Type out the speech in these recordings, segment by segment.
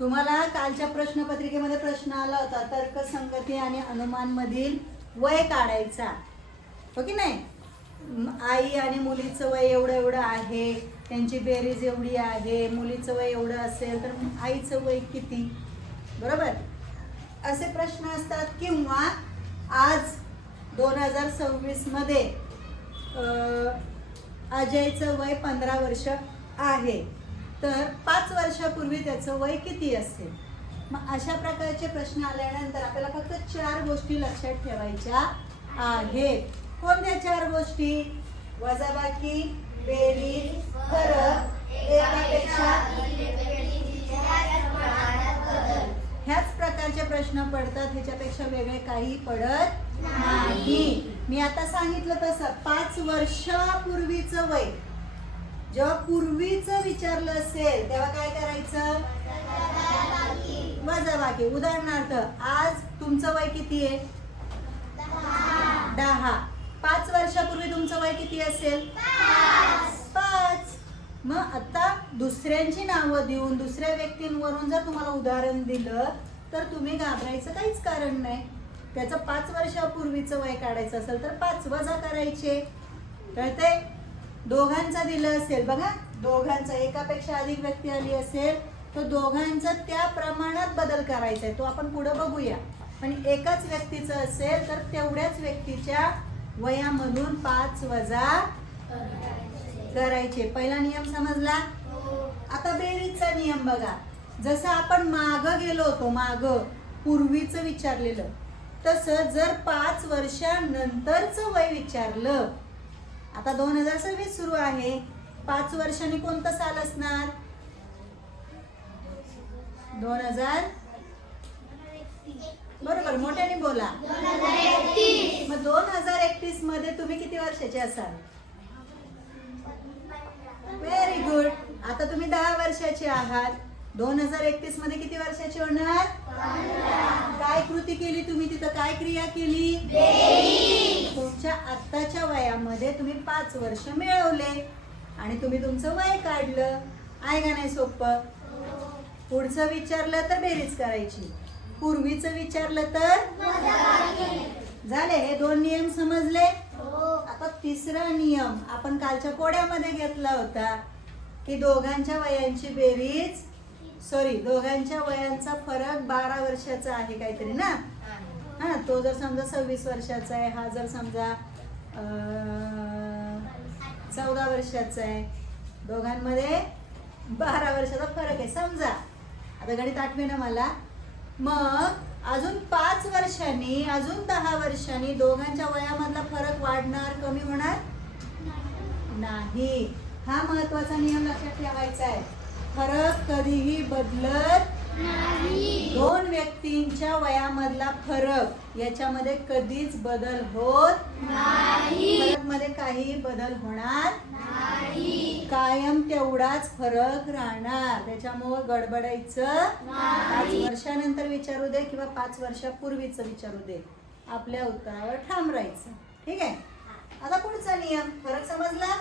तुम्हाला कालच्या प्रश्नपत्रिकेमध्ये प्रश्न आला होता तर्कसंगती आणि अनुमान मधील वय काढायचा, हो की नाही? आई आणि मुलीचं वय एवढं एवढं आहे, त्यांची बेरीज एवढी आहे, मुलीचं वय एवढं असेल तर आईचं वय किती, बरोबर? असे प्रश्न असतात. किंवा आज 2026 मध्ये अजयचं वय 15 वर्ष आहे, तर 5 वर्षापूर्वी त्याचं वय किती असेल? मग अशा प्रकारचे प्रश्न आल्यानंतर आपल्याला फक्त 4 गोष्टी लक्षात ठेवायच्या आहेत. कोणत्या 4 गोष्टी? वजाबाकी, बेरीज, फरक, एकापेक्षा ह्याच प्रकारचे प्रश्न पडतात, ह्याच्यापेक्षा वेगळे काही पडत नाही. मी आता सांगितलं तसं 5 वर्षापूर्वीचं वय जेव्हा पूर्वीचं विचारलं असेल तेव्हा काय करायचं? वजाबाकी. उदाहरणार्थ आज तुमचं वय किती आहे? 10. 5 वर्षापूर्वी तुमचं वय किती असेल? 5. मग आता दुसऱ्यांची नावं देऊन दुसऱ्या व्यक्तींवरून जर तुम्हाला उदाहरण दिलं तर तुम्ही घाबरायचं काहीच कारण नाही. त्याचं 5 वर्षापूर्वीचं वय काढायचं असेल तर 5 वजा करायचे. कळतंय? दोघांचं दिलं असेल, बघा दोघांचं, एकापेक्षा अधिक व्यक्ती आली असेल तर दोघांचं त्या प्रमाणात बदल करायचा आहे, तो आपण पुढे बघूया. पण एकाच व्यक्तीचं असेल तर तेवढ्याच व्यक्तीच्या वयामधून 5 वजा करायचे. पहिला नियम समजला? आता बेरीजचा नियम बघा. जसं आपण माग गेलो होतो, माग पूर्वीचं विचारलेलं, तसं जर 5 वर्षानंतरचं वय विचारलं, आता 2026 सुरू आहे, 5 वर्षांनी कोणतं साल असणार? 2000, बरोबर, मोठ्याने बोला. 2031. मग 2031 मध्ये तुम्ही किती वर्षाचे असाल? Very good. आता तुम्ही 10 वर्षाचे आहात. 2031 मध्ये किती वर्षाचे होणार? 15. काय कृती केली तुम्ही तिथं? काय क्रिया केली? तुमच्या आत्ताच्या वयामध्ये तुम्ही 5 वर्ष मिळवले आणि तुम्ही तुमचं वय काढलं. आहे का नाही सोपं? पुढचं विचारलं तर बेरीज करायची, पूर्वीचं विचारलं तर झाले. हे 2 नियम समजले. आता तिसरा नियम आपण कालच्या कोड्यामध्ये घेतला होता की दोघांच्या वयांची बेरीज, दोघांच्या वयांचा फरक 12 वर्षाचा आहे काहीतरी ना. हा, तो जर समजा 26 वर्षाचा आहे, हा जर समजा 14 वर्षाचा आहे, दोघांमध्ये 12 वर्षाचा फरक आहे समजा. आता गणित आठवे ना मला. मग अजून 5 वर्षांनी, अजून 10 वर्षांनी दोघांच्या वयामधला फरक वाढणार, कमी होणार नाही. हा महत्वाचा नियम लक्षात ठेवायचा आहे. फरक कधीही बदलत नाही. 2 व्यक्तींच्या वयामधला फरक याच्यामध्ये कधीच बदल होत नाही. फरक मध्ये काही बदल होणार नाही, कायम तेवढाच फरक राहणार. त्याच्यामुळे गडबडायचं 5 वर्षानंतर विचारू दे किंवा 5 वर्षापूर्वीच विचारू दे, आपल्या उत्तरावर ठाम राहायचं. ठीक आहे? आता पुढचा नियम, फरक समजला?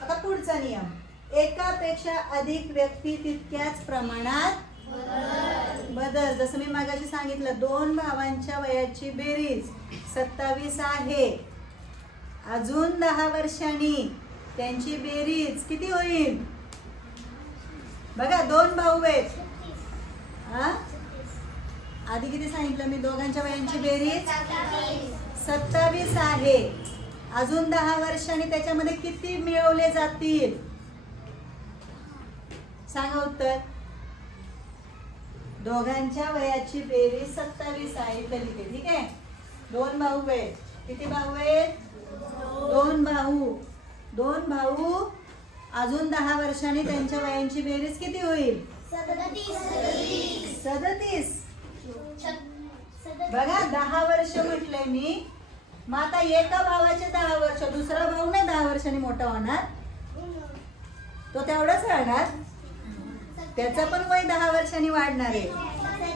आता पुढचा नियम, एकापेक्षा अधिक व्यक्ती तितक्याच प्रमाणात बदल. जसं मी मागाशी सांगितलं, 2 भावांच्या वयाची बेरीज 27 आहे. अजून 10 वर्षांनी त्यांची बेरीज किती होईल? बघा 2 भाऊ आहेत. आधी किती सांगितलं मी? दोघांच्या वयांची बेरीज 27 आहे. अजून 10 वर्षांनी त्याच्यामध्ये किती मिळवले जातील? सांगा उत्तर. दोघांच्या वयाची बेरीज 27 आहे कलिते. ठीक आहे? 2 भाऊ आहेत. किती भाऊ आहेत? 2 भाऊ. 2 भाऊ अजून 10 वर्षांनी त्यांच्या वयांची बेरीज किती होईल? 37. बघा 10 वर्ष म्हटलंय मी. मग आता एका भावाचे 10 वर्ष, दुसरा भाऊ नाही 10 वर्षांनी मोठा होणार, तो तेवढाच राहणार. त्याचं पण वय 10 वर्षांनी वाढणार आहे.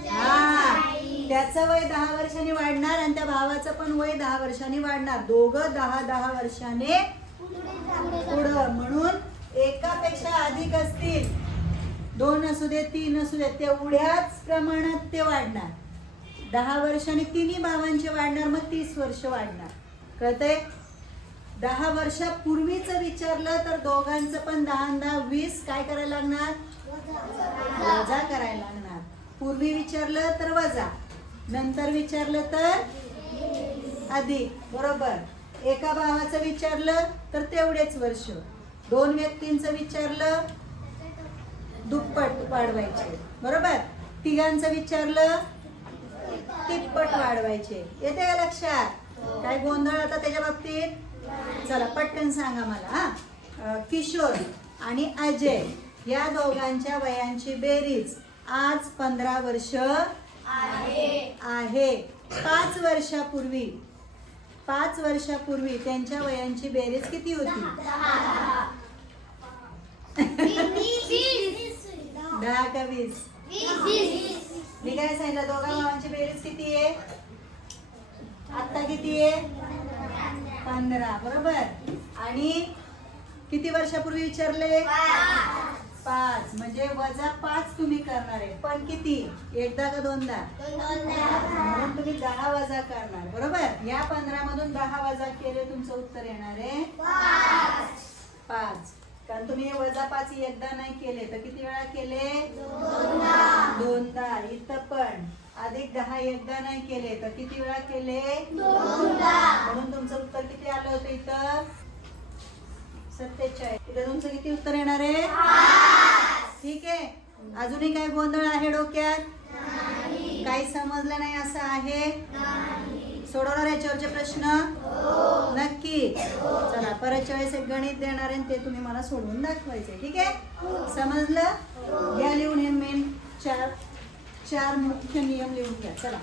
हा, त्याचं वय 10 वर्षांनी वाढणार आणि त्या भावाचं पण वय 10 वर्षांनी वाढणार. दोघं 10 वर्षाने पुढं. म्हणून एकापेक्षा अधिक असतील 2 असू दे 3 असू दे तेवढ्याच प्रमाणात ते वाढणार. 10 वर्षांनी तिन्ही भावांचे वाढणार, मग 30 वर्ष वाढणार. कळतंय? 10 वर्षापूर्वीचं विचारलं तर दोघांचं पण 10 10 20 काय करायला लागणार? वजा करायला लागणार. पूर्वी विचारलं तर वजा, नंतर विचारलं तर अधिक. बरोबर. एका भावाचं विचारलं तर तेवढेच वर्ष. 2 व्यक्तींचं विचारलं दुप्पट वाढवायचे. बरोबर. तिघांचं विचारलं तिप्पट वाढवायचे. येते का लक्षात? काय गोंधळ आता त्याच्या बाबतीत? चला पटकन सांगा मला. किशोर आणि अजय या दोघांच्या वयांची बेरीज आज 15 वर्ष आहे. 5 वर्षापूर्वी त्यांच्या वयांची बेरीज किती होती? 10 का 20? मी काय सांगितलं? दोघा भावांची बेरीज किती आहे? आता किती आहे? 15. बरोबर. आणि किती वर्षापूर्वी विचारले? 5. म्हणजे वजा 5 तुम्ही करणार आहे, पण किती? एकदा का दोनदा? म्हणून तुम्ही 10 वजा करणार. बरोबर. या 15 मधून 10 वजा केले तुमचं उत्तर येणार आहे 5. कारण तुम्ही वजा 5 एकदा नाही केले तर किती वेळा केले? दोनदा. इथं पण अधिक 10 एकदा नाही केले तर किती वेळा केले? म्हणून तुमचं उत्तर किती आलं होतं इथं? 47. इथं तुमचं किती उत्तर येणार आहे? ठीक आहे. अजूनही काय गोंधळ आहे डोक्यात? काही समजलं नाही असं आहे? सोडवणार याच्यावरचे प्रश्न? नक्की. चला परतच्या वेळेस एक गणित देणार आहे, ते तुम्ही मला सोडवून दाखवायचे. ठीक आहे? समजलं? घ्या लिहून हे मेन 4 मुख्य नियम लिहून घ्या. चला.